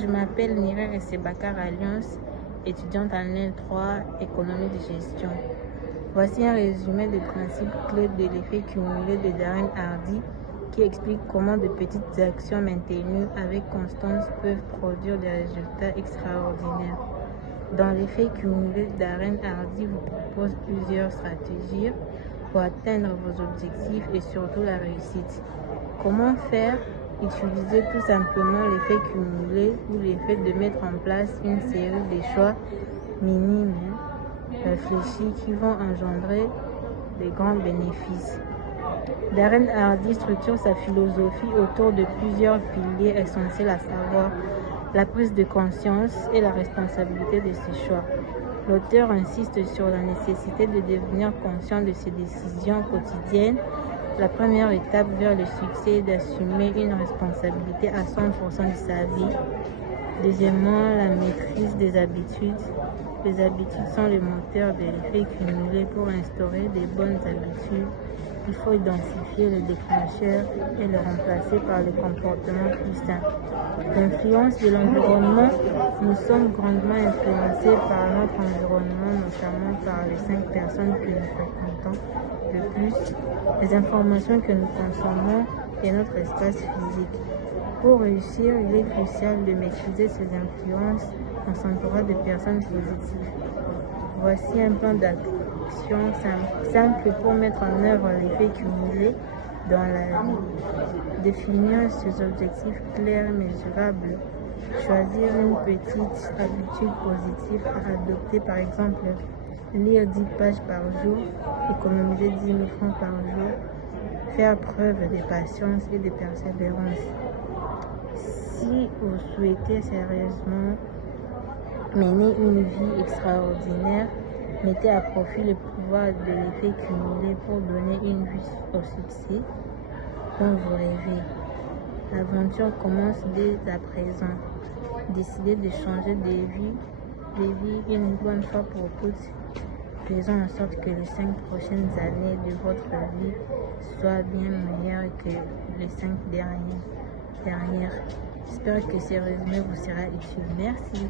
je m'appelle Nirere Sebakar Alliance, étudiante en L3, économie de gestion. Voici un résumé des principes clés de l'effet cumulé de Darren Hardy qui explique comment de petites actions maintenues avec constance peuvent produire des résultats extraordinaires. Dans l'effet cumulé, Darren Hardy vous propose plusieurs stratégies pour atteindre vos objectifs et surtout la réussite. Comment faire? Utilisez tout simplement l'effet cumulé ou l'effet de mettre en place une série de choix minimes réfléchis qui vont engendrer de grands bénéfices. Darren Hardy structure sa philosophie autour de plusieurs piliers essentiels, à savoir la prise de conscience et la responsabilité de ses choix. L'auteur insiste sur la nécessité de devenir conscient de ses décisions quotidiennes. La première étape vers le succès est d'assumer une responsabilité à 100% de sa vie. Deuxièmement, la maîtrise des habitudes. Les habitudes sont le moteur de l'effet cumulé. Pour instaurer de bonnes habitudes, il faut identifier les déclencheurs et les remplacer par le comportement plus sain. L'influence de l'environnement. Nous sommes grandement influencés par notre environnement, notamment par les 5 personnes que nous fréquentons. De plus, les informations que nous consommons et notre espace physique. Pour réussir, il est crucial de maîtriser ces influences en s'entourant de personnes positives. Voici un plan d'action simple pour mettre en œuvre l'effet cumulé dans la vie. Définir ses objectifs clairs et mesurables. Choisir une petite habitude positive à adopter, par exemple lire 10 pages par jour, économiser 10 000 francs par jour, faire preuve de patience et de persévérance. Si vous souhaitez sérieusement mener une vie extraordinaire, mettez à profit le pouvoir de l'effet cumulé pour donner une vie au succès dont vous rêvez. L'aventure commence dès à présent. Décidez de changer de vie une bonne fois pour toutes. Faisons en sorte que les 5 prochaines années de votre vie soient bien meilleures que les 5 dernières. J'espère que ce résumé vous sera utile. Merci.